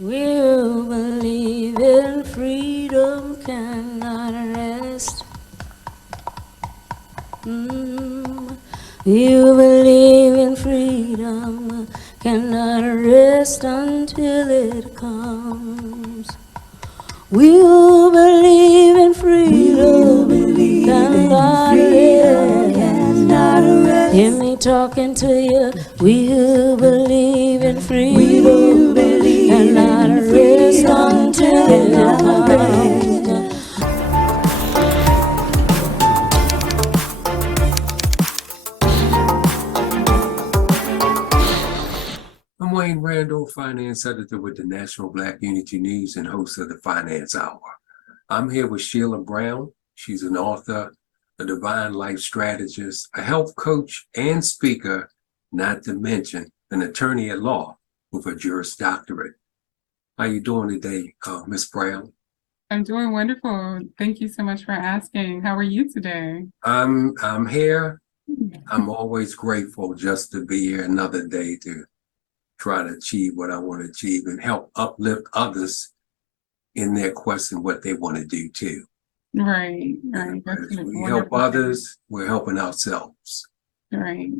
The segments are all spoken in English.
We who believe in freedom cannot rest. We who believe in freedom cannot rest until it comes. We who believe in freedom cannot rest. Hear me talking to you. We who believe in freedom cannot rest until it comes. I'm Wayne Randall, finance editor with the National Black Unity News and host of the Finance Hour. I'm here with Sheila Brown. She's an author, a divine life strategist, a health coach, and speaker, not to mention an attorney at law with a Juris Doctorate. How you doing today, Miss Brown? I'm doing wonderful. Thank you so much for asking. How are you today? I'm here. I'm always grateful just to be here another day to try to achieve what I want to achieve and help uplift others in their quest and what they want to do too. Right. As we help others, we're helping ourselves. Right.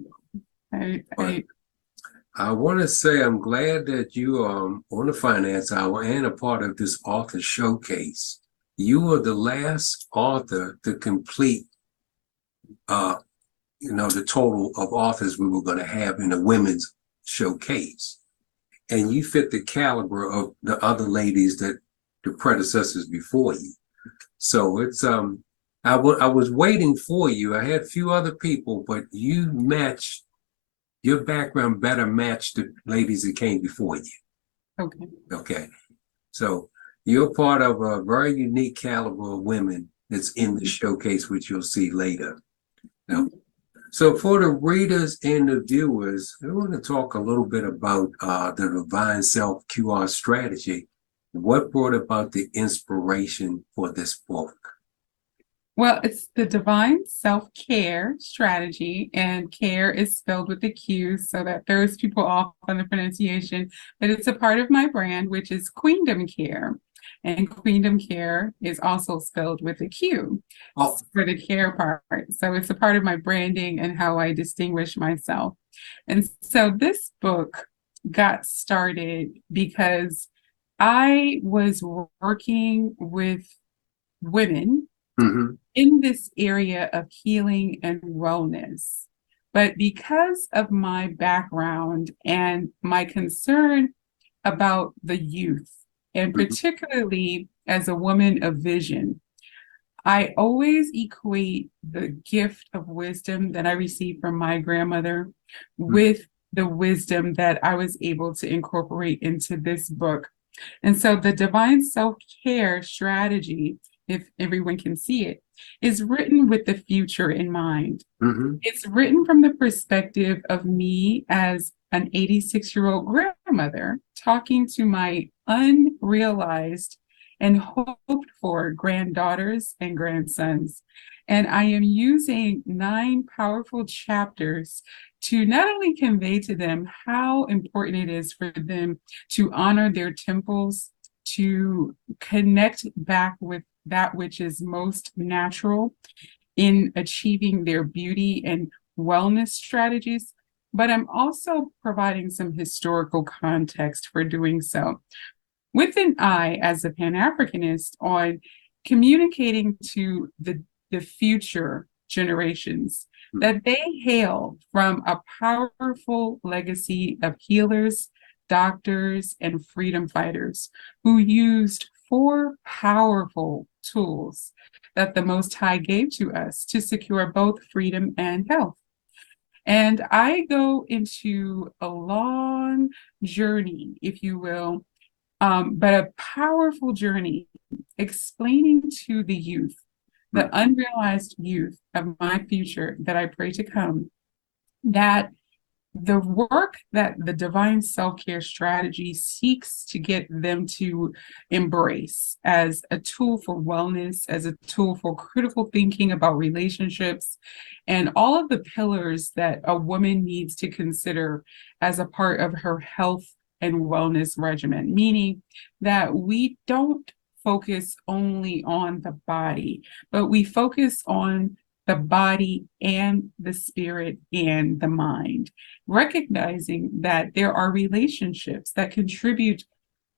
I want to say I'm glad that you are on the Finance Hour and a part of this author showcase. You were the last author to complete, the total of authors we were going to have in a women's showcase. And you fit the caliber of the other ladies that the predecessors before you. So it's I was waiting for you. I had a few other people, but you matched your background better matched the ladies that came before you. Okay. So you're part of a very unique caliber of women that's in the showcase, which you'll see later. Now, so for the readers and the viewers, I want to talk a little bit about the Divine Self QR strategy. What brought about the inspiration for this book? Well, it's the Divine Self-Care strategy, and care is spelled with a Q so that throws people off on the pronunciation. But it's a part of my brand, which is Queendom Care. And Queendom Care is also spelled with a Q for the care part. So it's a part of my branding and how I distinguish myself. And so this book got started because I was working with women in this area of healing and wellness. But because of my background and my concern about the youth, and particularly as a woman of vision, I always equate the gift of wisdom that I received from my grandmother with the wisdom that I was able to incorporate into this book. And so the Divine Self-Care strategy, if everyone can see it, is written with the future in mind. It's written from the perspective of me as an 86-year-old grandmother talking to my unrealized and hoped for granddaughters and grandsons. And I am using 9 powerful chapters to not only convey to them how important it is for them to honor their temples, to connect back with that which is most natural in achieving their beauty and wellness strategies, but I'm also providing some historical context for doing so, with an eye as a Pan-Africanist on communicating to the future generations that they hail from a powerful legacy of healers, doctors, and freedom fighters who used 4 powerful tools that the Most High gave to us to secure both freedom and health. And I go into a long journey, if you will, but a powerful journey explaining to the youth, the unrealized youth of my future that I pray to come, that the work that the Divine Self-Care strategy seeks to get them to embrace as a tool for wellness, as a tool for critical thinking about relationships, and all of the pillars that a woman needs to consider as a part of her health and wellness regimen, meaning that we don't focus only on the body, but we focus on the body and the spirit and the mind, recognizing that there are relationships that contribute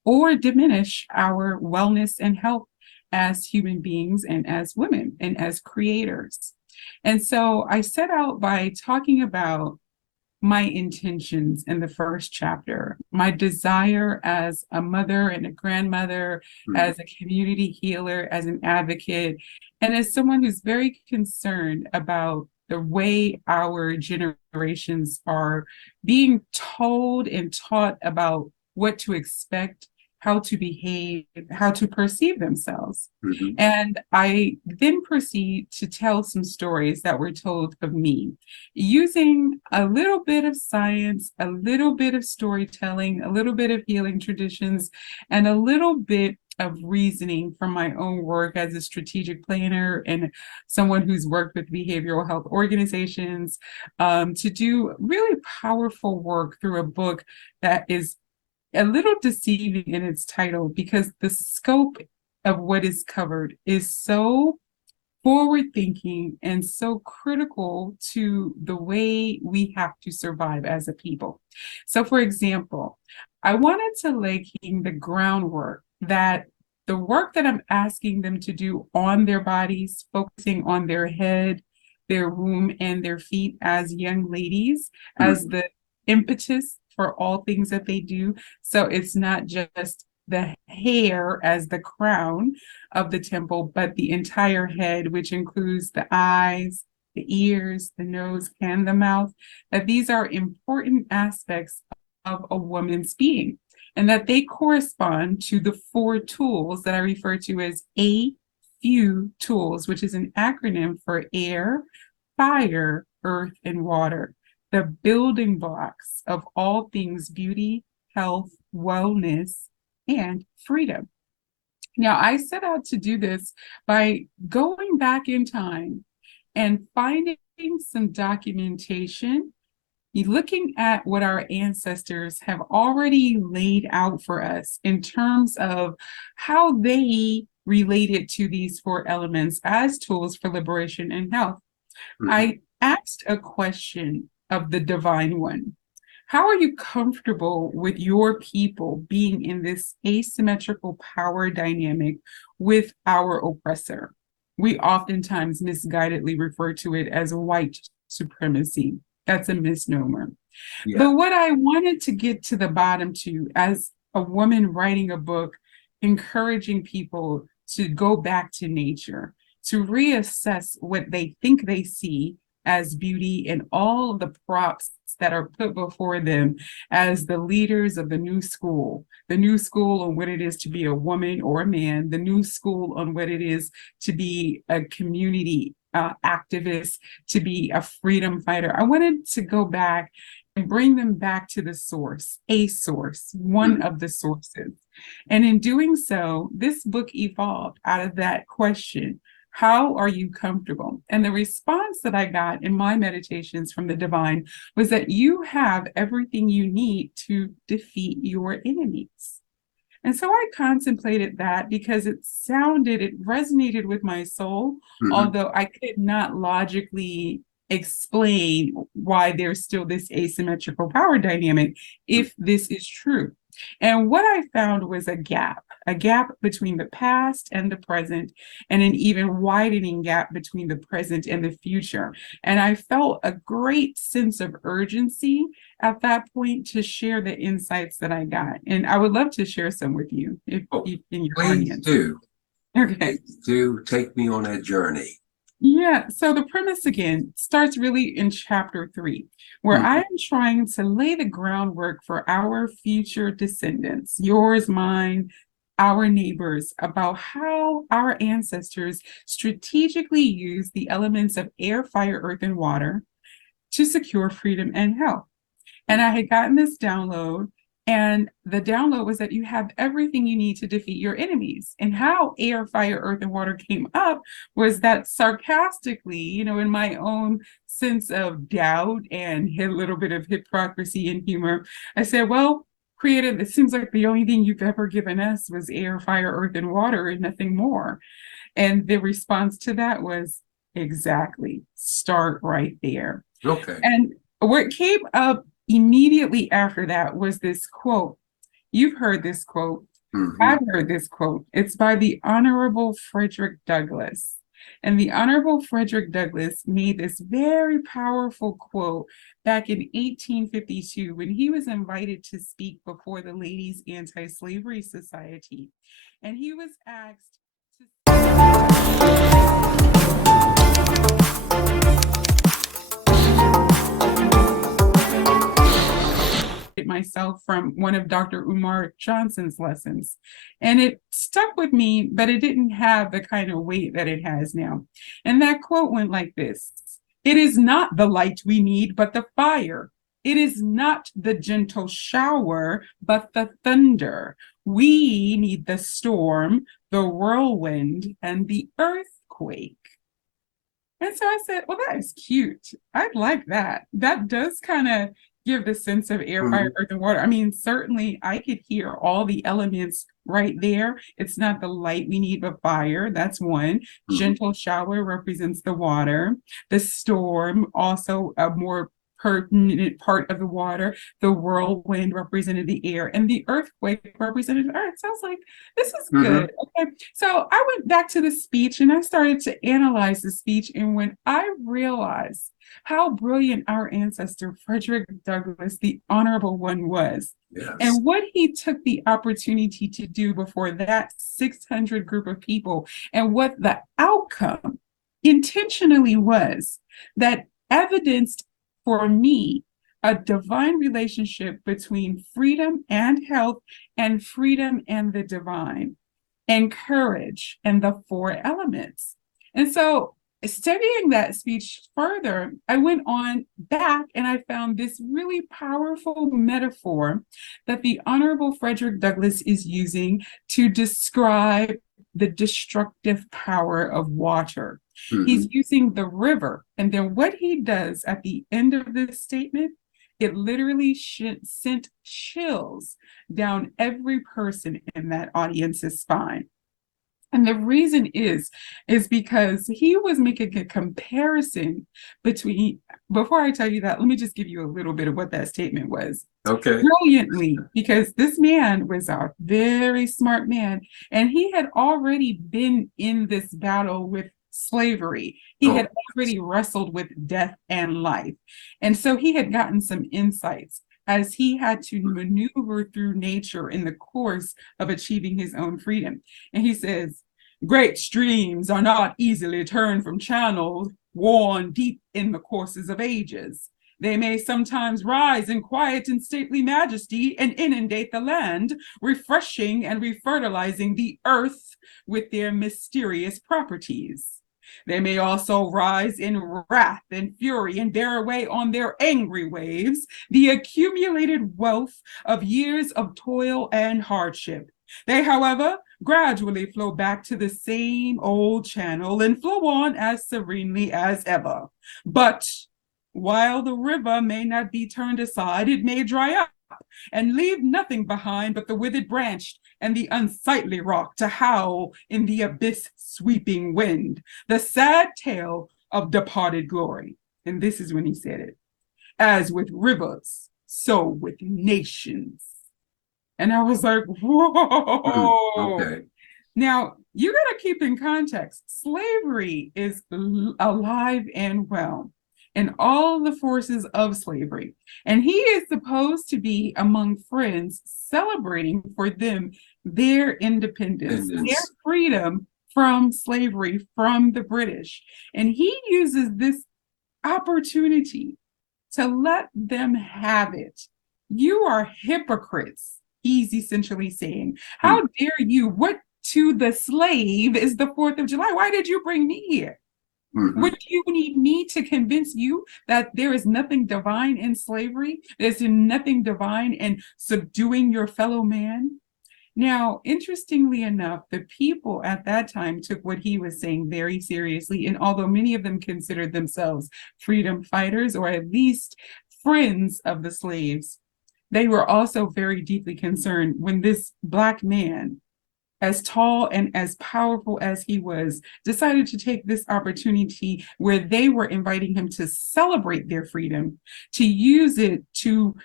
or diminish our wellness and health as human beings and as women and as creators. And so I set out by talking about my intentions in the first chapter, my desire as a mother and a grandmother, as a community healer, as an advocate, and as someone who's very concerned about the way our generations are being told and taught about what to expect, how to behave, how to perceive themselves. And I then proceed to tell some stories that were told of me, using a little bit of science, a little bit of storytelling, a little bit of healing traditions, and a little bit of reasoning from my own work as a strategic planner and someone who's worked with behavioral health organizations, to do really powerful work through a book that is a little deceiving in its title, because the scope of what is covered is so forward thinking and so critical to the way we have to survive as a people. So, for example, I wanted to lay the groundwork that the work that I'm asking them to do on their bodies, focusing on their head, their womb, and their feet as young ladies, as the impetus for all things that they do. So it's not just the hair as the crown of the temple, but the entire head, which includes the eyes, the ears, the nose, and the mouth, that these are important aspects of a woman's being, and that they correspond to the 4 tools that I refer to as A few tools, which is an acronym for air, fire, earth, and water, the building blocks of all things beauty, health, wellness, and freedom. Now, I set out to do this by going back in time and finding some documentation, looking at what our ancestors have already laid out for us in terms of how they related to these 4 elements as tools for liberation and health. I asked a question of the Divine One. How are you comfortable with your people being in this asymmetrical power dynamic with our oppressor? We oftentimes misguidedly refer to it as white supremacy. That's a misnomer. But what I wanted to get to the bottom to, as a woman writing a book, encouraging people to go back to nature, to reassess what they think they see as beauty and all of the props that are put before them as the leaders of the new school on what it is to be a woman or a man, the new school on what it is to be a community activist, to be a freedom fighter. I wanted to go back and bring them back to the source, a source, one of the sources. And in doing so, this book evolved out of that question. How are you comfortable? And the response that I got in my meditations from the divine was that you have everything you need to defeat your enemies. And so I contemplated that because it resonated with my soul, although I could not logically explain why there's still this asymmetrical power dynamic if this is true. And what I found was a gap between the past and the present, and an even widening gap between the present and the future. And I felt a great sense of urgency at that point to share the insights that I got. And I would love to share some with you if in your audience. Do. Okay. Do take me on that journey. Yeah, so the premise again starts really in chapter 3, where I am trying to lay the groundwork for our future descendants, yours, mine, our neighbors, about how our ancestors strategically used the elements of air, fire, earth, and water to secure freedom and health. And I had gotten this download, and the download was that you have everything you need to defeat your enemies. And how air, fire, earth, and water came up was that sarcastically, in my own sense of doubt and a little bit of hypocrisy and humor, I said, well, Created, it seems like the only thing you've ever given us was air, fire, earth, and water, and nothing more. And the response to that was, exactly, start right there. Okay. And what came up immediately after that was this quote. You've heard this quote. Mhm. I've heard this quote. It's by the Honorable Frederick Douglass. And the Honorable Frederick Douglass made this very powerful quote back in 1852 when he was invited to speak before the Ladies Anti-Slavery Society. And he was asked myself from one of Dr. Umar Johnson's lessons. And it stuck with me, but it didn't have the kind of weight that it has now. And that quote went like this: "It is not the light we need, but the fire. It is not the gentle shower, but the thunder. We need the storm, the whirlwind, and the earthquake." And so I said, well, that is cute. I like that. That does kind of give the sense of air, fire, earth, and water. I mean, certainly I could hear all the elements right there. It's not the light we need, but fire. That's one. Gentle shower represents the water. The storm, also a more pertinent part of the water. The whirlwind represented the air, and the earthquake represented the earth. So I was like, this is good. Okay. So I went back to the speech and I started to analyze the speech. And when I realized how brilliant our ancestor, Frederick Douglass, the Honorable One, was, Yes. and what he took the opportunity to do before that 600 group of people, and what the outcome intentionally was, that evidenced for me a divine relationship between freedom and health, and freedom and the divine, and courage and the four elements. And so, studying that speech further, I went on back and I found this really powerful metaphor that the Honorable Frederick Douglass is using to describe the destructive power of water. He's using the river, and then what he does at the end of this statement, it literally sent chills down every person in that audience's spine. And the reason is because he was making a comparison between, before I tell you that, let me just give you a little bit of what that statement was. Okay. Brilliantly, because this man was a very smart man, and he had already been in this battle with slavery. He had already wrestled with death and life. And so he had gotten some insights as he had to maneuver through nature in the course of achieving his own freedom. And he says, "Great streams are not easily turned from channels worn deep in the courses of ages. They may sometimes rise in quiet and stately majesty and inundate the land, refreshing and refertilizing the earth with their mysterious properties. They may also rise in wrath and fury and bear away on their angry waves the accumulated wealth of years of toil and hardship. They, however, gradually flow back to the same old channel and flow on as serenely as ever. But while the river may not be turned aside, it may dry up and leave nothing behind but the withered branch and the unsightly rock to howl in the abyss sweeping wind, the sad tale of departed glory." And this is when he said it: "As with rivers, so with nations." And I was like, whoa. Okay. Now, you got to keep in context, slavery is alive and well, and all the forces of slavery. And he is supposed to be among friends celebrating for them their independence, their freedom from slavery, from the British. And he uses this opportunity to let them have it. "You are hypocrites," he's essentially saying. "How dare you? What to the slave is the 4th of July? Why did you bring me here? What do you need me to convince you that there is nothing divine in slavery? There's nothing divine in subduing your fellow man?" Now, interestingly enough, the people at that time took what he was saying very seriously. And although many of them considered themselves freedom fighters, or at least friends of the slaves, they were also very deeply concerned when this Black man, as tall and as powerful as he was, decided to take this opportunity where they were inviting him to celebrate their freedom, to use it to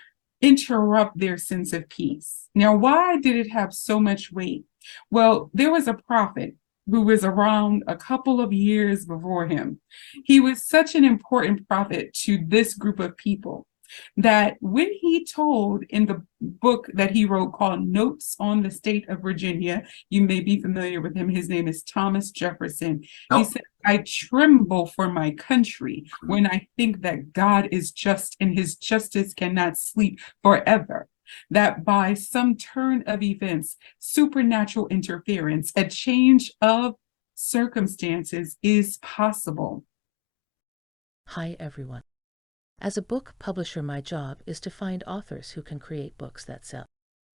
interrupt their sense of peace. Now, why did it have so much weight? Well, there was a prophet who was around a couple of years before him. He was such an important prophet to this group of people that when he told in the book that he wrote called Notes on the State of Virginia, you may be familiar with him, his name is Thomas Jefferson. He said, I tremble for my country when I think that God is just and his justice cannot sleep forever. That by some turn of events, supernatural interference, a change of circumstances is possible. Hi, everyone. As a book publisher, my job is to find authors who can create books that sell.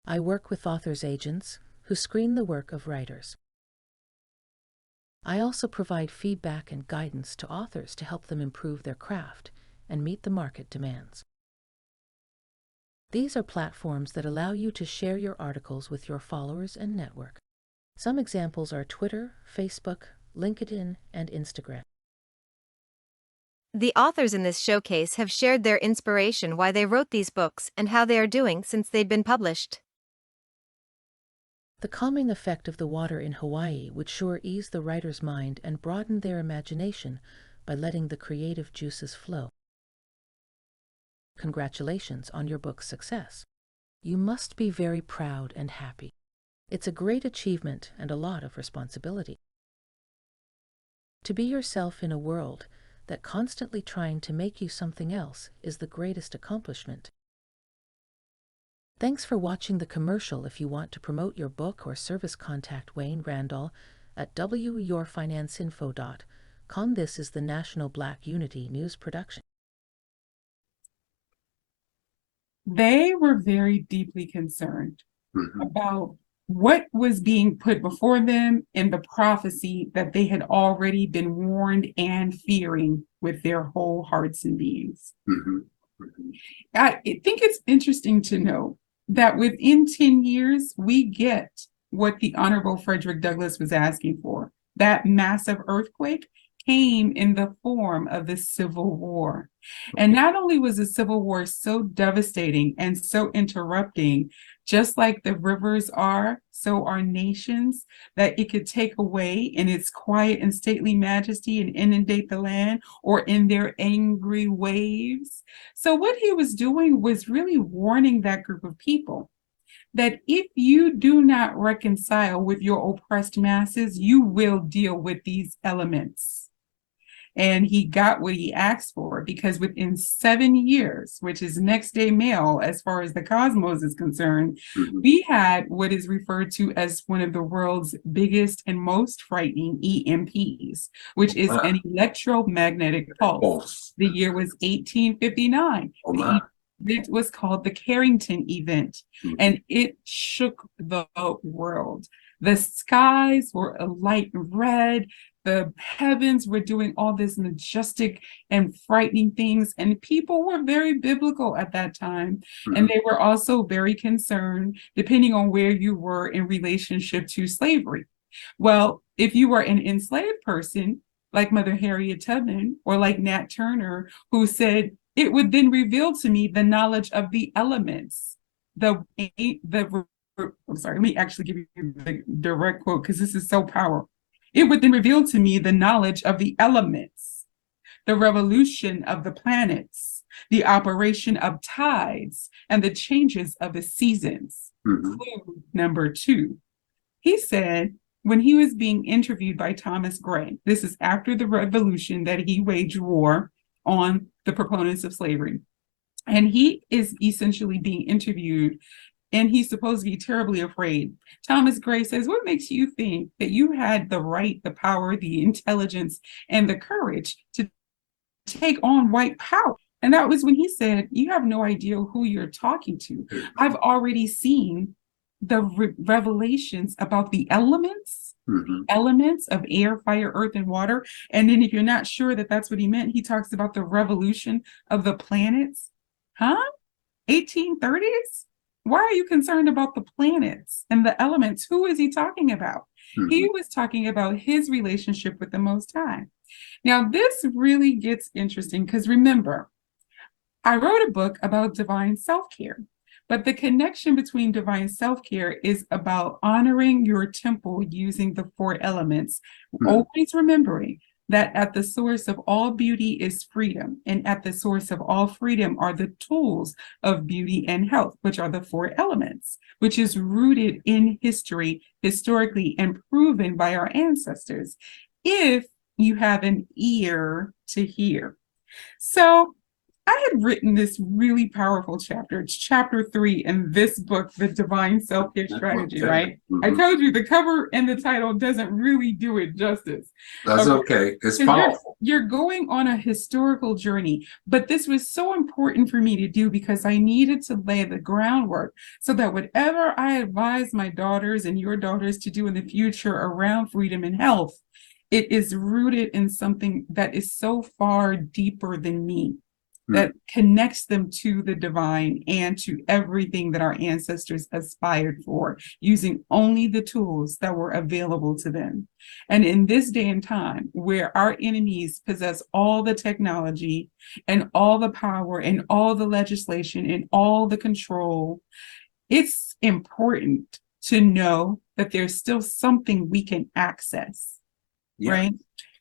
I work with authors' agents who screen the work of writers. I also provide feedback and guidance to authors to help them improve their craft and meet the market demands. These are platforms that allow you to share your articles with your followers and network. Some examples are Twitter, Facebook, LinkedIn, and Instagram. The authors in this showcase have shared their inspiration, why they wrote these books, and how they are doing since they'd been published. The calming effect of the water in Hawaii would sure ease the writer's mind and broaden their imagination by letting the creative juices flow. Congratulations on your book's success. You must be very proud and happy. It's a great achievement and a lot of responsibility. To be yourself in a world that constantly trying to make you something else is the greatest accomplishment. Thanks for watching the commercial. If you want to promote your book or service, contact Wayne Randall at wyourfinanceinfo.com. This is the National Black Unity News production. They were very deeply concerned about what was being put before them and the prophecy that they had already been warned and fearing with their whole hearts and beings. I think it's interesting to know that within 10 years, we get what the Honorable Frederick Douglass was asking for. That massive earthquake came in the form of the Civil War. And not only was the Civil War so devastating and so interrupting, just like the rivers are, so are nations, that it could take away in its quiet and stately majesty and inundate the land, or in their angry waves. So what he was doing was really warning that group of people that if you do not reconcile with your oppressed masses, you will deal with these elements. And he got what he asked for, because within 7 years, which is next day mail as far as the cosmos is concerned, we had what is referred to as one of the world's biggest and most frightening EMPs, which is an electromagnetic pulse. The year was 1859. It was called the Carrington event, and it shook the world. The skies were a light red. The heavens were doing all this majestic and frightening things, and people were very biblical at that time. And they were also very concerned, depending on where you were in relationship to slavery. Well, if you were an enslaved person, like Mother Harriet Tubman, or like Nat Turner, who said, it would then reveal to me the knowledge of the elements. I'm sorry, let me actually give you the direct quote, because this is so powerful. It would then reveal to me the knowledge of the elements, the revolution of the planets, the operation of tides, and the changes of the seasons. Clue number 2. He said, when he was being interviewed by Thomas Gray, this is after the revolution that he waged war on the proponents of slavery, and he is essentially being interviewed, and he's supposed to be terribly afraid. Thomas Gray says, what makes you think that you had the right, the power, the intelligence, and the courage to take on white power? And that was when he said, you have no idea who you're talking to. I've already seen the revelations about the elements, elements of air, fire, earth, and water. And then if you're not sure that that's what he meant, he talks about the revolution of the planets. Huh? 1830s? Why are you concerned about the planets and the elements? Who is he talking about? He was talking about his relationship with the Most High. Now, this really gets interesting because remember, I wrote a book about divine self-care, but the connection between divine self-care is about honoring your temple using the 4 elements, always remembering that at the source of all beauty is freedom, and at the source of all freedom are the tools of beauty and health, which are the 4 elements, which is rooted in history, historically, and proven by our ancestors, if you have an ear to hear. So I had written this really powerful chapter. It's chapter 3 in this book, The Divine Self-Care Strategy, right? I told you the cover and the title doesn't really do it justice. That's okay. It's powerful. You're going on a historical journey, but this was so important for me to do because I needed to lay the groundwork so that whatever I advise my daughters and your daughters to do in the future around freedom and health, it is rooted in something that is so far deeper than me, that connects them to the divine and to everything that our ancestors aspired for, using only the tools that were available to them. And in this day and time, where our enemies possess all the technology and all the power and all the legislation and all the control, it's important to know that there's still something we can access, right?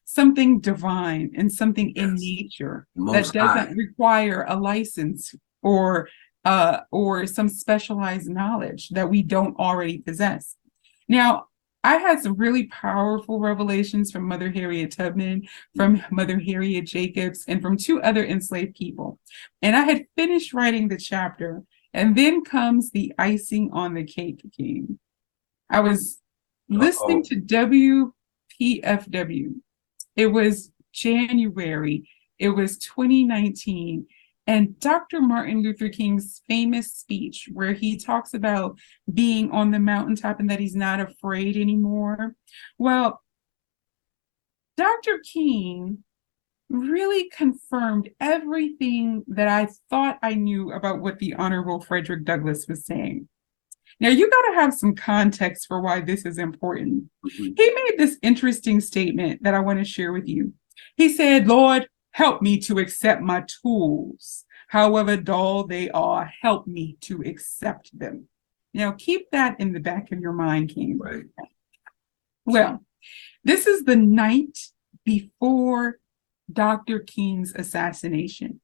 Something divine and something in nature that doesn't require a license or some specialized knowledge that we don't already possess. Now, I had some really powerful revelations from Mother Harriet Tubman, from Mother Harriet Jacobs, and from 2 other enslaved people. And I had finished writing the chapter, and then comes the icing on the cake game. I was listening to WPFW. It was January, it was 2019, and Dr. Martin Luther King's famous speech where he talks about being on the mountaintop and that he's not afraid anymore. Well, Dr. King really confirmed everything that I thought I knew about what the Honorable Frederick Douglass was saying. Now, you got to have some context for why this is important. He made this interesting statement that I want to share with you. He said, "Lord, help me to accept my tools. However dull they are, help me to accept them." Now, keep that in the back of your mind, King. Right. Well, this is the night before Dr. King's assassination.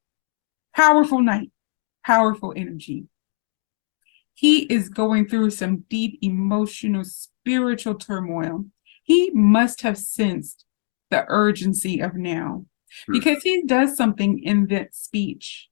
Powerful night, powerful energy. He is going through some deep emotional, spiritual turmoil. He must have sensed the urgency of now, because he does something in that speech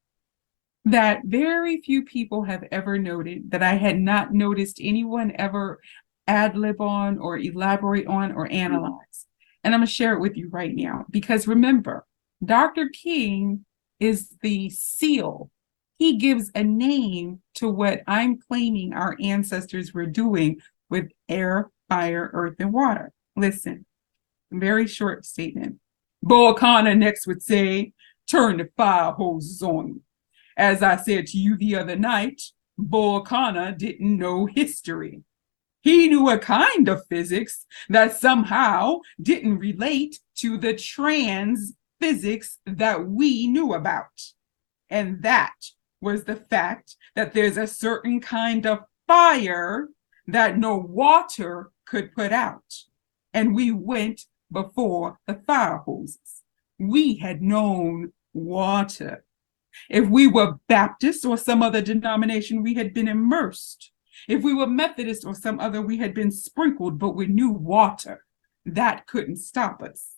that very few people have ever noted, that I had not noticed anyone ever ad-lib on or elaborate on or analyze. And I'm going to share it with you right now, because remember, Dr. King is the seal. He gives a name to what I'm claiming our ancestors were doing with air, fire, earth, and water. Listen, very short statement. Bull Connor next would say, "Turn the fire hoses on." As I said to you the other night, Bull Connor didn't know history. He knew a kind of physics that somehow didn't relate to the trans physics that we knew about. And that was the fact that there's a certain kind of fire that no water could put out. And we went before the fire hoses. We had known water. If we were Baptist or some other denomination, we had been immersed. If we were Methodist or some other, we had been sprinkled, but we knew water. That couldn't stop us.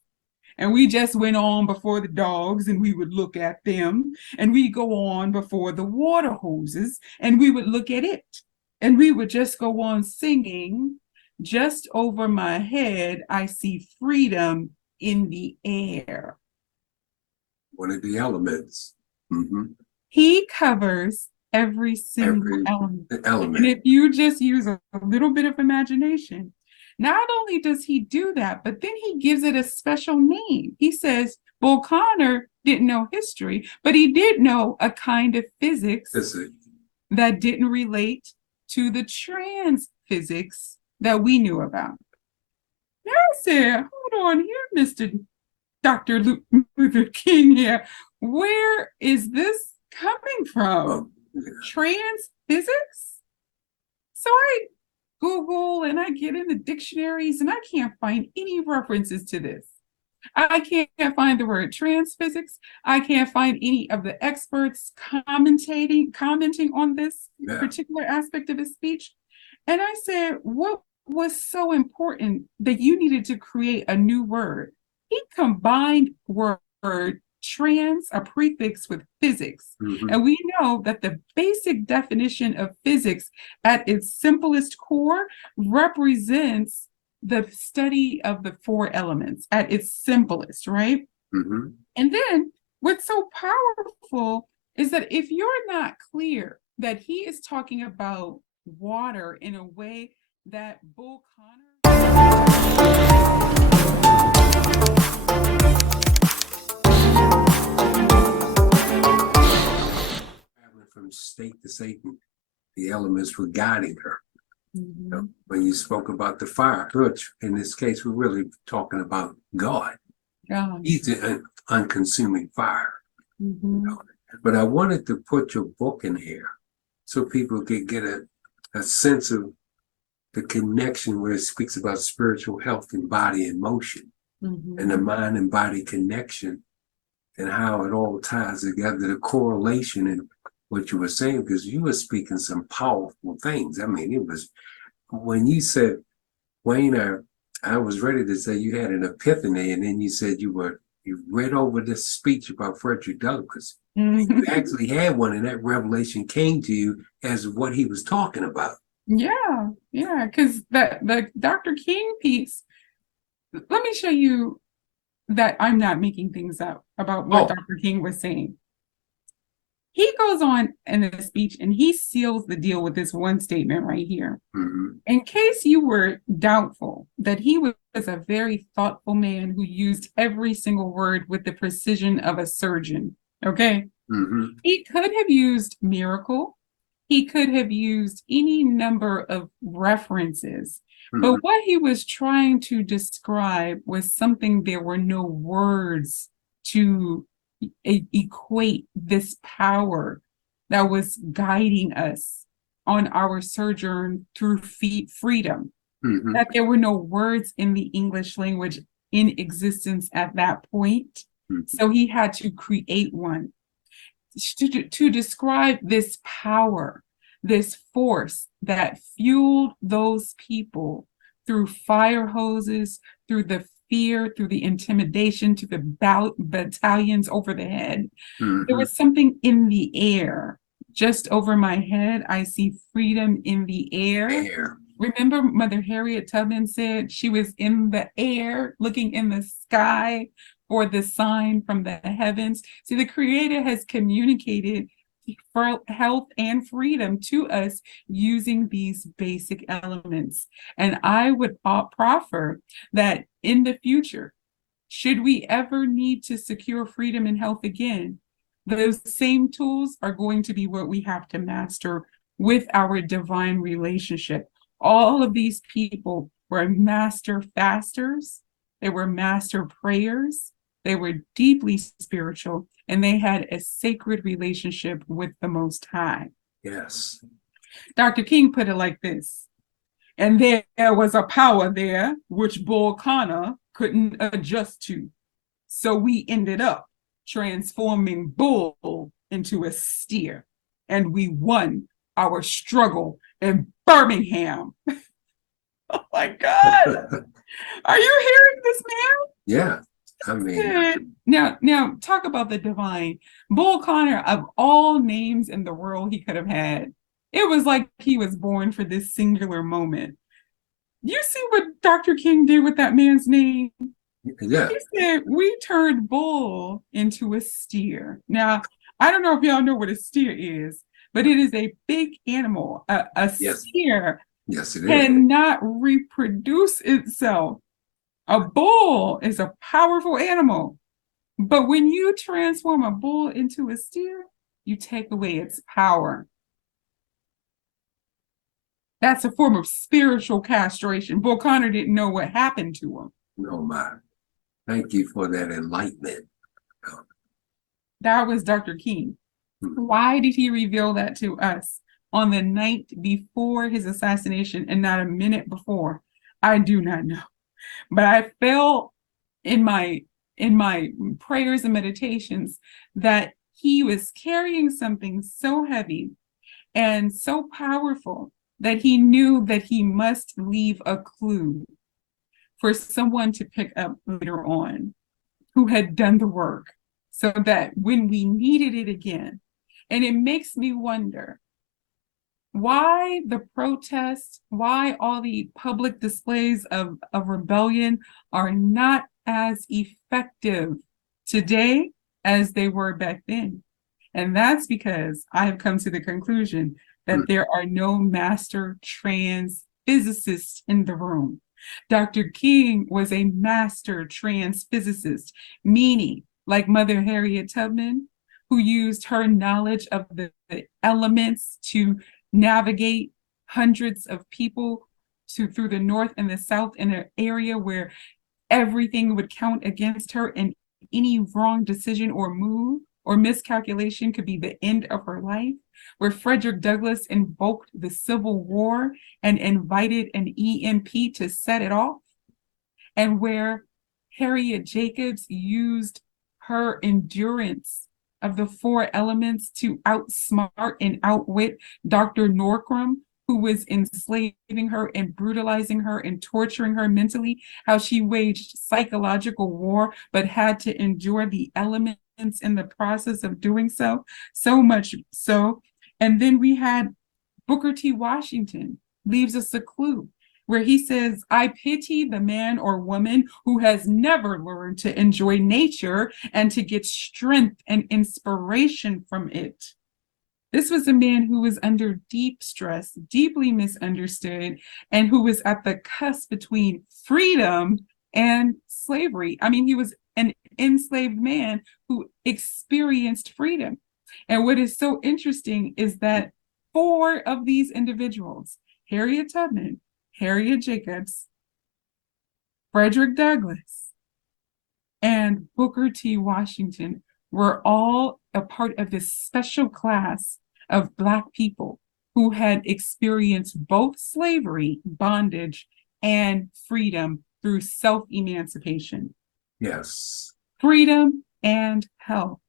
And we just went on before the dogs and we would look at them, and we go on before the water hoses and we would look at it, and we would just go on singing, "Just over my head, I see freedom in the air." One of the elements. He covers every single element. And if you just use a little bit of imagination, not only does he do that, but then he gives it a special name. He says, Bull Connor didn't know history, but he did know a kind of physics that didn't relate to the trans physics that we knew about. Now I said, hold on here, Mr. Dr. Luther King here. Where is this coming from? Trans physics? So I Google and I get in the dictionaries and I can't find any references to this. I can't find the word trans physics. I can't find any of the experts commenting on this particular aspect of his speech. And I said, what was so important that you needed to create a new word? He combined word trans, a prefix, with physics. And we know that the basic definition of physics at its simplest core represents the study of the four elements at its simplest, right? And then what's so powerful is that if you're not clear that he is talking about water in a way that Bull Connor from state to state, the elements were guiding her. You know, when you spoke about the fire, which in this case, we're really talking about God. He's the unconsuming fire. You know? But I wanted to put your book in here so people could get a sense of the connection where it speaks about spiritual health and body and motion and the mind and body connection and how it all ties together, the correlation and what you were saying, because you were speaking some powerful things. I mean, it was, when you said, Wayne, I was ready to say you had an epiphany, and then you said you read over this speech about Frederick Douglass. You actually had one, and that revelation came to you as what he was talking about. Yeah, because the Dr. King piece, let me show you that I'm not making things up about what Dr. King was saying. He goes on in the speech and he seals the deal with this one statement right here. In case you were doubtful that he was a very thoughtful man who used every single word with the precision of a surgeon, okay? He could have used miracle. He could have used any number of references. But what he was trying to describe was something there were no words to equate this power that was guiding us on our sojourn through freedom, that there were no words in the English language in existence at that point. So he had to create one to describe this power, this force that fueled those people through fire hoses, through the fear, through the intimidation, to the battalions over the head. There was something in the air. Just over my head, I see freedom in the air. Remember Mother Harriet Tubman said she was in the air, looking in the sky for the sign from the heavens. See, the Creator has communicated for health and freedom to us using these basic elements. And I would proffer that in the future, should we ever need to secure freedom and health again, those same tools are going to be what we have to master with our divine relationship. All of these people were master fasters, they were master prayers, they were deeply spiritual, and they had a sacred relationship with the Most High. Yes. Dr. King put it like this: and there was a power there which Bull Connor couldn't adjust to. So we ended up transforming Bull into a steer, and we won our struggle in Birmingham. Oh my God. Are you hearing this, man? Yeah. I mean, now talk about the divine. Bull Connor, of all names in the world he could have had, it was like he was born for this singular moment. You see what Dr. King did with that man's name? yeah. He said, we turned Bull into a steer. Now, I don't know if y'all know what a steer is, but it is a big animal. A steer cannot reproduce itself. A bull is a powerful animal, but when you transform a bull into a steer, you take away its power. That's a form of spiritual castration. Bull Connor didn't know what happened to him. No, my. Thank you for that enlightenment. That was Dr. King. Why did he reveal that to us on the night before his assassination and not a minute before? I do not know. But I felt in my prayers and meditations that he was carrying something so heavy and so powerful that he knew that he must leave a clue for someone to pick up later on who had done the work, so that when we needed it again. And it makes me wonder why the protests, why all the public displays of rebellion are not as effective today as they were back then. And that's because I have come to the conclusion that there are no master trans physicists in the room. Dr. King was a master trans physicist, meaning, like Mother Harriet Tubman, who used her knowledge of the elements to navigate hundreds of people through the North and the South in an area where everything would count against her, and any wrong decision or move or miscalculation could be the end of her life, where Frederick Douglass invoked the Civil War and invited an EMP to set it off, and where Harriet Jacobs used her endurance of the four elements to outsmart and outwit Dr. Norcrum, who was enslaving her and brutalizing her and torturing her mentally, how she waged psychological war, but had to endure the elements in the process of doing so, so much so. And then we had Booker T. Washington leaves us a clue where he says, I pity the man or woman who has never learned to enjoy nature and to get strength and inspiration from it. This was a man who was under deep stress, deeply misunderstood, and who was at the cusp between freedom and slavery. I mean, he was an enslaved man who experienced freedom. And what is so interesting is that four of these individuals, Harriet Tubman, Harriet Jacobs, Frederick Douglass, and Booker T. Washington, were all a part of this special class of Black people who had experienced both slavery, bondage, and freedom through self-emancipation. Yes. Freedom and health.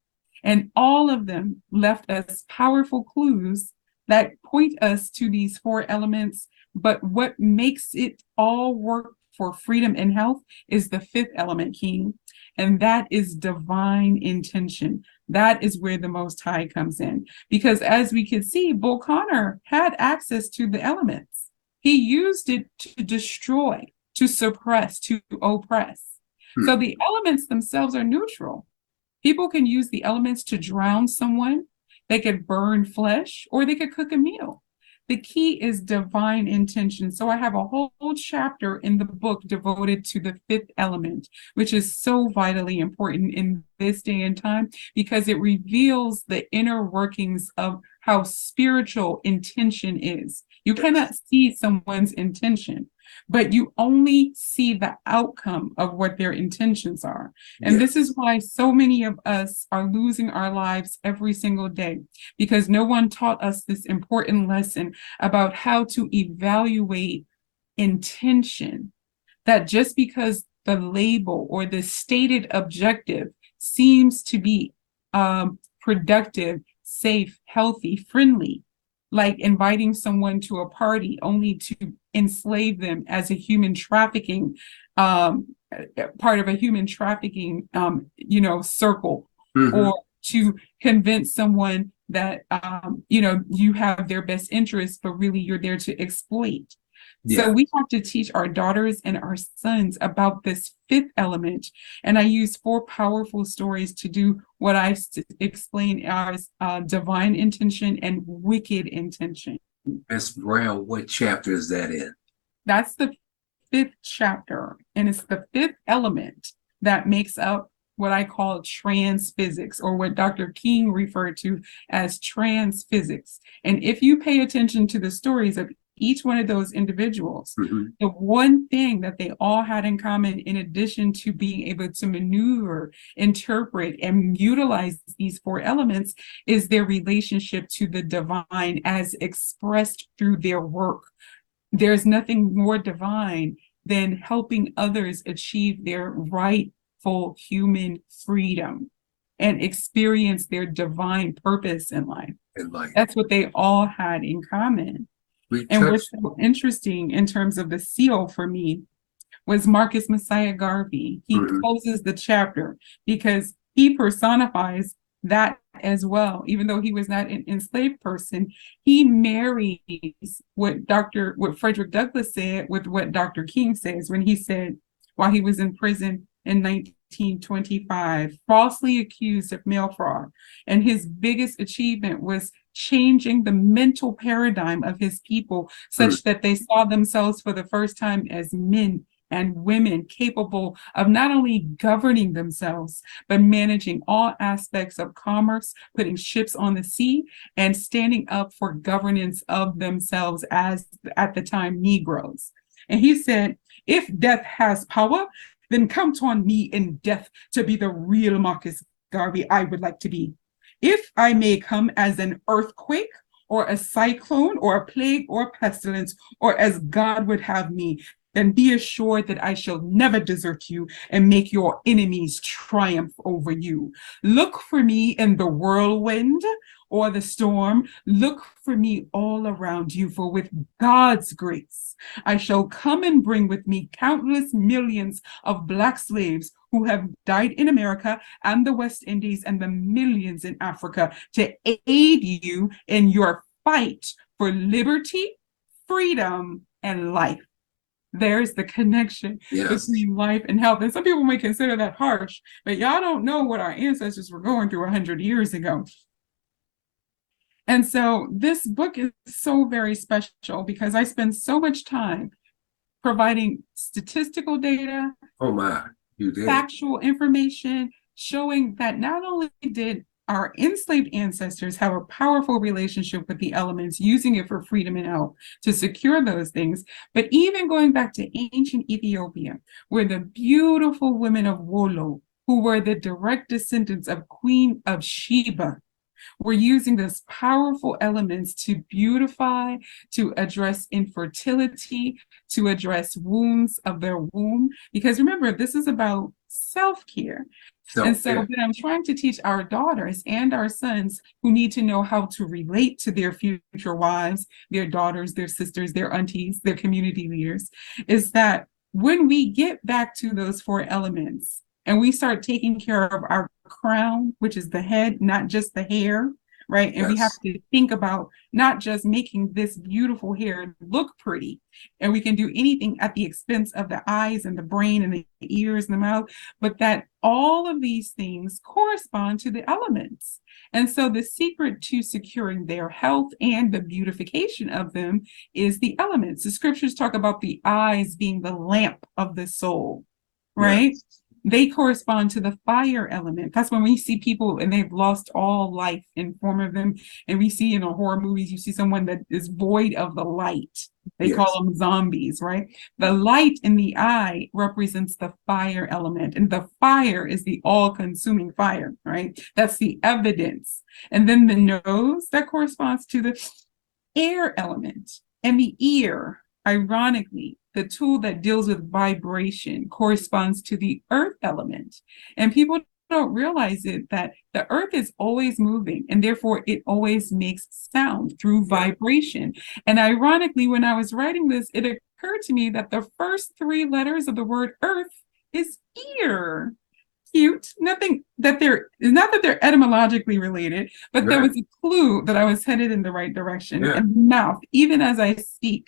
And all of them left us powerful clues that point us to these four elements. But what makes it all work for freedom and health is the fifth element, King, and that is divine intention. That is where the Most High comes in. Because as we can see, Bull Connor had access to the elements. He used it to destroy, to suppress, to oppress. So the elements themselves are neutral. People can use the elements to drown someone, they could burn flesh, or they could cook a meal. The key is divine intention. So I have a whole chapter in the book devoted to the fifth element, which is so vitally important in this day and time because it reveals the inner workings of how spiritual intention is. You cannot see someone's intention, but you only see the outcome of what their intentions are. And this is why so many of us are losing our lives every single day, because no one taught us this important lesson about how to evaluate intention, that just because the label or the stated objective seems to be productive, safe, healthy, friendly, like inviting someone to a party only to enslave them as a human trafficking, part of a human trafficking, circle, or to convince someone that, you have their best interest, but really you're there to exploit. So we have to teach our daughters and our sons about this fifth element. And I use four powerful stories to do what I explain as divine intention and wicked intention. Ms. Brown, what chapter is that in? That's the fifth chapter. And it's the fifth element that makes up what I call trans physics, or what Dr. King referred to as trans physics. And if you pay attention to the stories of each one of those individuals, Mhm. the one thing that they all had in common, in addition to being able to maneuver, interpret, and utilize these four elements, is their relationship to the divine as expressed through their work. There's nothing more divine than helping others achieve their rightful human freedom and experience their divine purpose in life. And like That's what they all had in common. we And what's touched, so interesting in terms of the seal for me was Marcus Messiah Garvey. He Mhm. closes the chapter because he personifies that as well. Even though he was not an enslaved person, he marries what Frederick Douglass said with what Dr. King says when he said, while he was in prison in 1925, falsely accused of mail fraud. And his biggest achievement was changing the mental paradigm of his people such that they saw themselves for the first time as men and women capable of not only governing themselves, but managing all aspects of commerce, putting ships on the sea, and standing up for governance of themselves as, at the time, Negroes. And he said, if death has power, then count on me in death to be the real Marcus Garvey I would like to be. If I may come as an earthquake, or a cyclone, or a plague, or pestilence, or as God would have me, then be assured that I shall never desert you and make your enemies triumph over you. Look for me in the whirlwind or the storm. Look for me all around you, for with God's grace, I shall come and bring with me countless millions of Black slaves who have died in America and the West Indies and the millions in Africa to aid you in your fight for liberty, freedom, and life. There's the connection yes, between life and health. And some people may consider that harsh, but y'all don't know what our ancestors were going through 100 years ago. And so this book is so very special because I spend so much time providing statistical data, oh my, you did. factual information, showing that not only did our enslaved ancestors have a powerful relationship with the elements, using it for freedom and health to secure those things, but even going back to ancient Ethiopia, where the beautiful women of Wolo, who were the direct descendants of Queen of Sheba, were using those powerful elements to beautify, to address infertility, to address wounds of their womb. Because remember, this is about self-care. And so what I'm trying to teach our daughters and our sons who need to know how to relate to their future wives, their daughters, their sisters, their aunties, their community leaders, is that when we get back to those four elements and we start taking care of our crown, which is the head, not just the hair, right? And we have to think about not just making this beautiful hair look pretty, and we can do anything at the expense of the eyes and the brain and the ears and the mouth, but that all of these things correspond to the elements. And so the secret to securing their health and the beautification of them is the elements. The scriptures talk about the eyes being the lamp of the soul, right? Yes. They correspond to the fire element. That's when we see people and they've lost all life in form of them. And we see in the horror movies, you see someone that is void of the light. They call them zombies, right? The light in the eye represents the fire element, and the fire is the all-consuming fire, right? That's the evidence. And then the nose, that corresponds to the air element, and the ear, ironically, the tool that deals with vibration, corresponds to the earth element. And people don't realize it, that the earth is always moving, and therefore it always makes sound through vibration. And ironically, when I was writing this, it occurred to me that the first three letters of the word earth is ear. Cute. Nothing that not that they're etymologically related, but there was a clue that I was headed in the right direction. And mouth, even as I speak,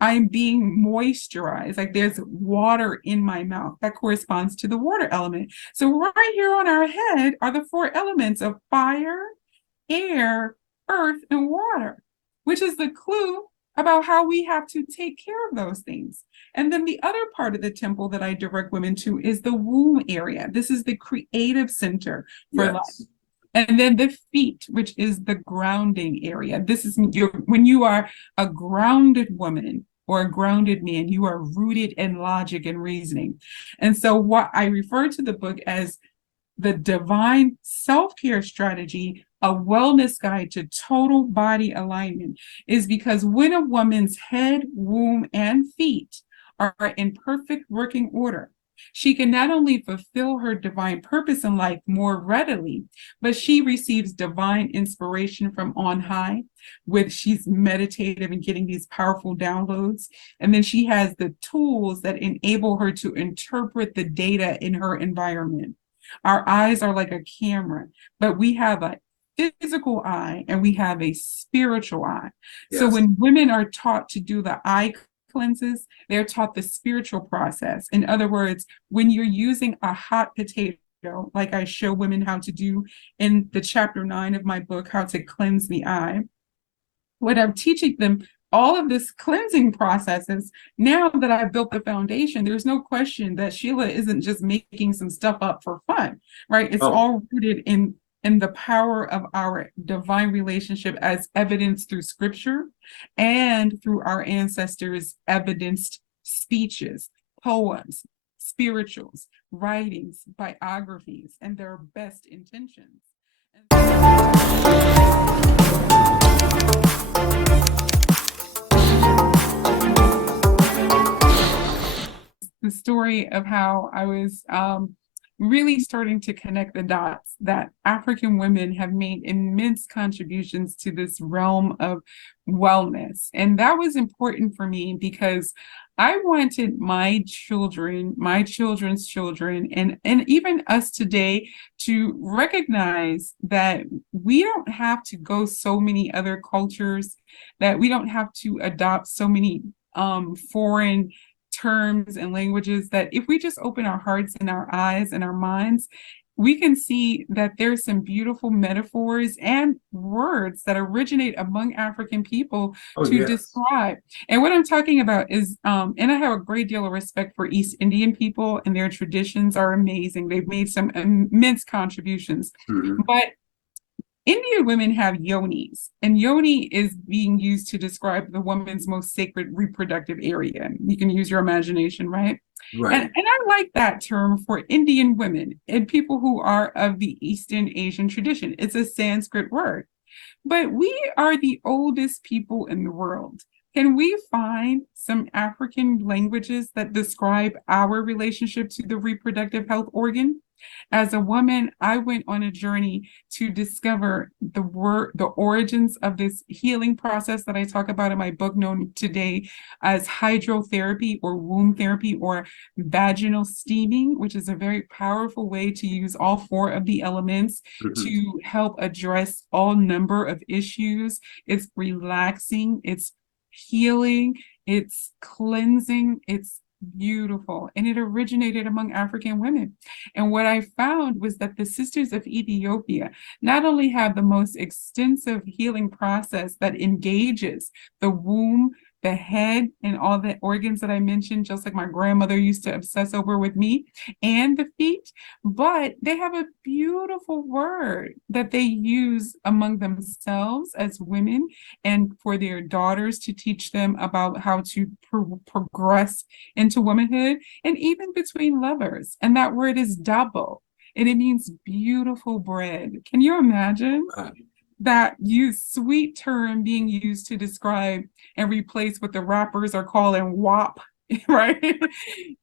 I'm being moisturized, like there's water in my mouth. That corresponds to the water element. So right here on our head are the four elements of fire, air, earth, and water, which is the clue about how we have to take care of those things. And then the other part of the temple that I direct women to is the womb area. This is the creative center for life. And then the feet, which is the grounding area. This is when you are a grounded woman or a grounded man, you are rooted in logic and reasoning. And so what I refer to the book as the divine self-care strategy, a wellness guide to total body alignment, is because when a woman's head, womb, and feet are in perfect working order, she can not only fulfill her divine purpose in life more readily, but she receives divine inspiration from on high, with she's meditative and getting these powerful downloads. And then she has the tools that enable her to interpret the data in her environment. Our eyes are like a camera, but we have a physical eye and we have a spiritual eye. So Yes. when women are taught to do the eye cleanses, they're taught the spiritual process. In other words, when you're using a hot potato, like I show women how to do in the chapter 9 of my book, How to Cleanse the Eye, what I'm teaching them, all of this cleansing processes, now that I've built the foundation, there's no question that Sheila isn't just making some stuff up for fun, right? It's all rooted in the power of our divine relationship as evidenced through scripture and through our ancestors' evidenced speeches, poems, spirituals, writings, biographies, and their best intentions. The story of how I was really starting to connect the dots that African women have made immense contributions to this realm of wellness. And that was important for me because I wanted my children, my children's children, and even us today to recognize that we don't have to go so many other cultures, that we don't have to adopt so many foreign terms and languages, that if we just open our hearts and our eyes and our minds, we can see that there's some beautiful metaphors and words that originate among African people to describe. And what I'm talking about is, and I have a great deal of respect for East Indian people, and their traditions are amazing. They've made some immense contributions. But Indian women have yonis, and yoni is being used to describe the woman's most sacred reproductive area. You can use your imagination, right? Right. And I like that term for Indian women and people who are of the Eastern Asian tradition. It's a Sanskrit word. But we are the oldest people in the world. Can we find some African languages that describe our relationship to the reproductive health organ? As a woman, I went on a journey to discover the origins of this healing process that I talk about in my book, known today as hydrotherapy or womb therapy or vaginal steaming, which is a very powerful way to use all 4 of the elements to help address all number of issues. It's relaxing, it's healing, it's cleansing, it's beautiful, and it originated among African women. And what I found was that the Sisters of Ethiopia not only have the most extensive healing process that engages the womb, the head, and all the organs that I mentioned, just like my grandmother used to obsess over with me, and the feet, but they have a beautiful word that they use among themselves as women and for their daughters to teach them about how to progress into womanhood, and even between lovers. And that word is dabo, and it means beautiful bread. Can you imagine that sweet term being used to describe and replace what the rappers are calling WAP, right?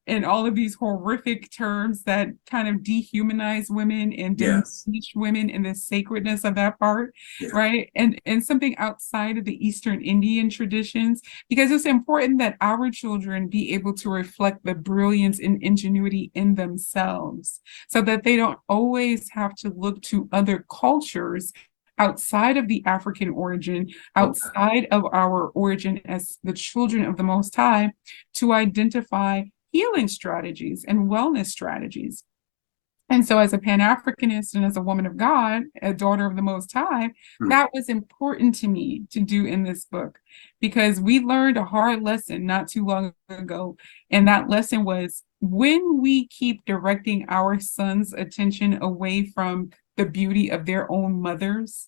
And all of these horrific terms that kind of dehumanize women and diminish women in the sacredness of that part, right? And something outside of the Eastern Indian traditions, because it's important that our children be able to reflect the brilliance and ingenuity in themselves, so that they don't always have to look to other cultures outside of the African origin, outside of our origin as the children of the Most High, to identify healing strategies and wellness strategies. And so as a Pan-Africanist and as a woman of God, a daughter of the Most High, that was important to me to do in this book, because we learned a hard lesson not too long ago. And that lesson was, when we keep directing our sons' attention away from the beauty of their own mothers,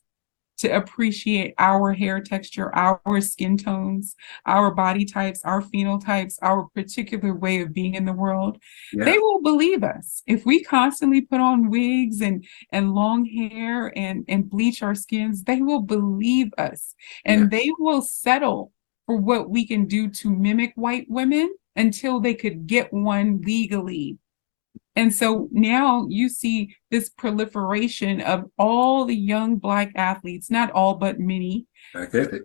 to appreciate our hair texture, our skin tones, our body types, our phenotypes, our particular way of being in the world, Yeah. they will believe us. If we constantly put on wigs and long hair and bleach our skins, they will believe us, and they will settle for what we can do to mimic white women until they could get one legally. And so now you see this proliferation of all the young Black athletes, not all, but many. I get it.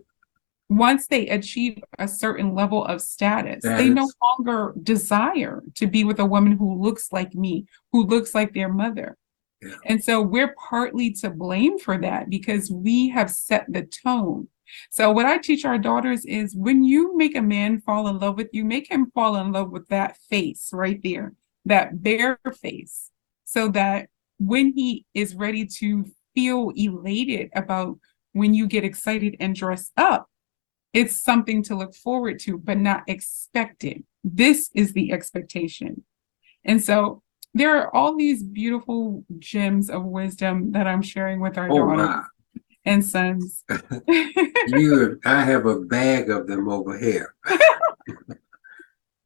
Once they achieve a certain level of status, they no longer desire to be with a woman who looks like me, who looks like their mother. Yeah. And so we're partly to blame for that because we have set the tone. So what I teach our daughters is when you make a man fall in love with you, make him fall in love with that face right there, that bare face, so that when he is ready to feel elated about when you get excited and dress up, it's something to look forward to, but not expected. This is the expectation. And so there are all these beautiful gems of wisdom that I'm sharing with our daughters and sons. I have a bag of them over here.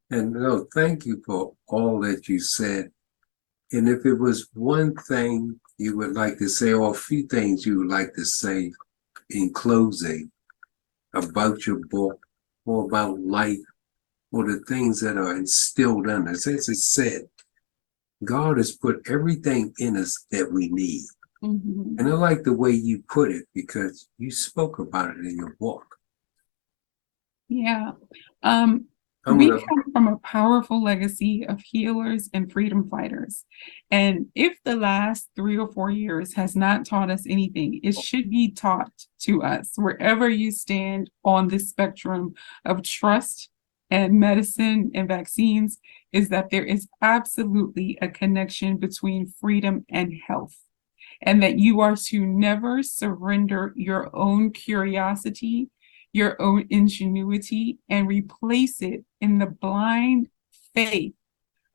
And no, thank you for all that you said. And if it was one thing you would like to say, or a few things you would like to say in closing about your book, or about life, or the things that are instilled in us, as it said, God has put everything in us that we need. Mm-hmm. And I like the way you put it because you spoke about it in your book. Yeah. We come from a powerful legacy of healers and freedom fighters. And if the last 3 or 4 years has not taught us anything, it should be taught to us wherever you stand on this spectrum of trust and medicine and vaccines, is that there is absolutely a connection between freedom and health. And that you are to never surrender your own curiosity, your own ingenuity, and replace it in the blind faith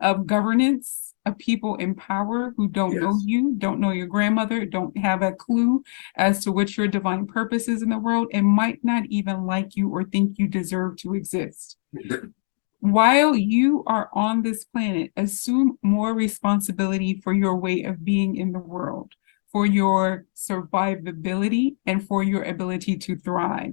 of governance, of people in power who don't know you, don't know your grandmother, don't have a clue as to what your divine purpose is in the world, and might not even like you or think you deserve to exist. While you are on this planet, assume more responsibility for your way of being in the world, for your survivability, and for your ability to thrive.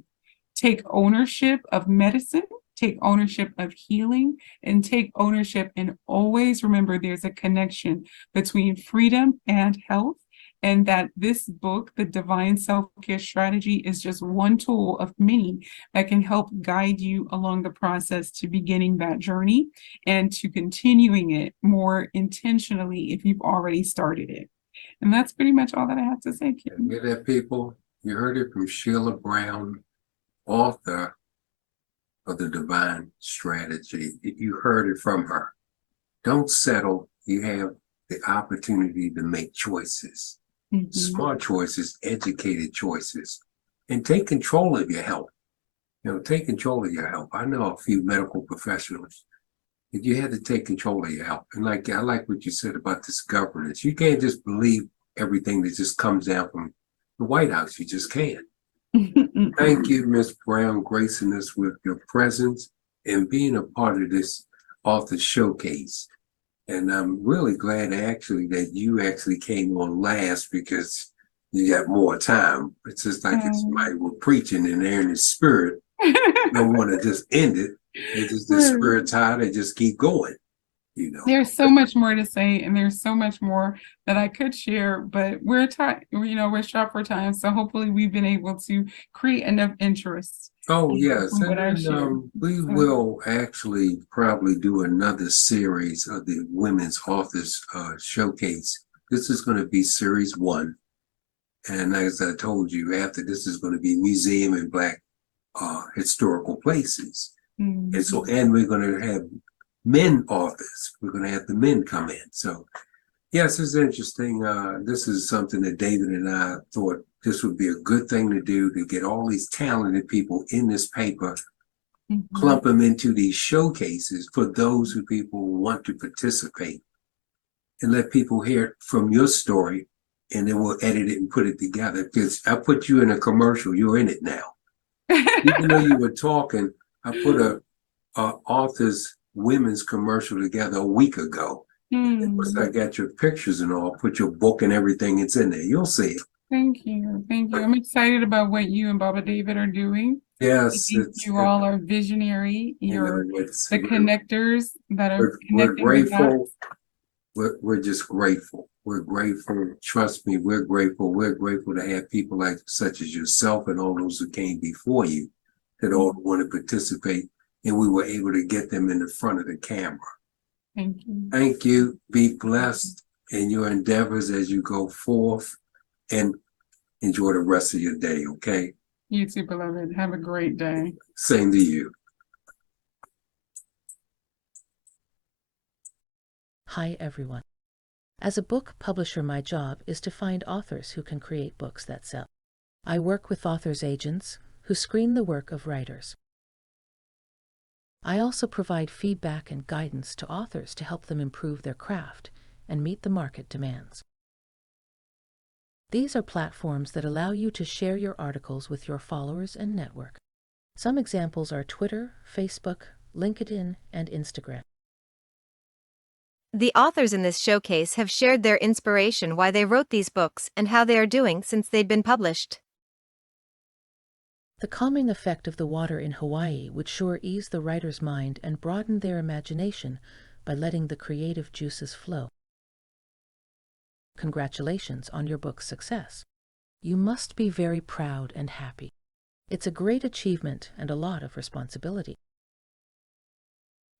Take ownership of medicine, take ownership of healing, and take ownership, and always remember there's a connection between freedom and health, and that this book, The Divine Self-Care Strategy, is just one tool of many that can help guide you along the process to beginning that journey and to continuing it more intentionally if you've already started it. And that's pretty much all that I have to say, Kim. Hear that, people? You heard it from Sheila Brown, author of The Divine Strategy. You heard it from her. Don't settle. You have the opportunity to make choices. Mm-hmm. Smart choices, educated choices, and take control of your health. Take control of your health. I know a few medical professionals that you have to take control of your health. And I like what you said about this governance. You can't just believe everything that just comes down from the White House. You just can't. Thank you, Ms. Brown, gracing us with your presence and being a part of this author showcase. And I'm really glad that you actually came on last because you got more time. It's just like it's somebody we're preaching and they're in the spirit. Don't want to just end it. It's just the spirit's high, they just keep going. There's so much more to say, and there's so much more that I could share, but we're strapped for time. So hopefully we've been able to create enough interest. Oh, yes. And we will actually probably do another series of the Women's Authors Showcase. This is going to be series 1. And as I told you, after this is going to be museum and Black historical places. Mm-hmm. And we're going to have men authors. We're going to have the men come in. So, yes, it's interesting. This is something that David and I thought this would be a good thing to do, to get all these talented people in this paper, clump them into these showcases for those who people want to participate, and let people hear from your story and then we'll edit it and put it together. Because I put you in a commercial, you're in it now. Even though you were talking, I put a author's women's commercial together a week ago. Once I got your pictures and all, put your book and everything, it's in there. You'll see it. Thank you. Thank you. I'm excited about what you and Baba David are doing. I Yes, think you all are visionary. You're the connectors that are we're connecting the dots. grateful. We're just grateful. We're grateful. Trust me, we're grateful. We're grateful to have people like such as yourself and all those who came before you that all want to participate, and we were able to get them in the front of the camera. Thank you. Thank you. Be blessed in your endeavors as you go forth, and enjoy the rest of your day, okay? You too, beloved. Have a great day. Same to you. Hi, everyone. As a book publisher, my job is to find authors who can create books that sell. I work with authors' agents who screen the work of writers. I also provide feedback and guidance to authors to help them improve their craft and meet the market demands. These are platforms that allow you to share your articles with your followers and network. Some examples are Twitter, Facebook, LinkedIn, and Instagram. The authors in this showcase have shared their inspiration, why they wrote these books, and how they are doing since they'd been published. The calming effect of the water in Hawaii would sure ease the writer's mind and broaden their imagination by letting the creative juices flow. Congratulations on your book's success. You must be very proud and happy. It's a great achievement and a lot of responsibility.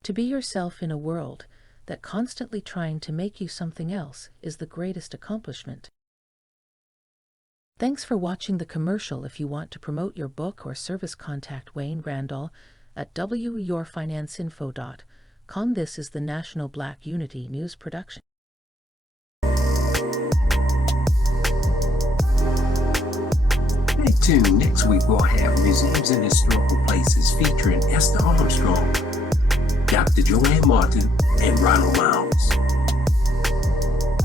To be yourself in a world that constantly trying to make you something else is the greatest accomplishment. Thanks for watching the commercial. If you want to promote your book or service, contact Wayne Randall at wyourfinanceinfo.com. This is the National Black Unity News production. Stay tuned. Next week we'll have Museums and Historical Places featuring Esther Armstrong, Dr. Joanne Martin, and Ronald Miles.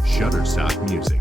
Shutterstock Music.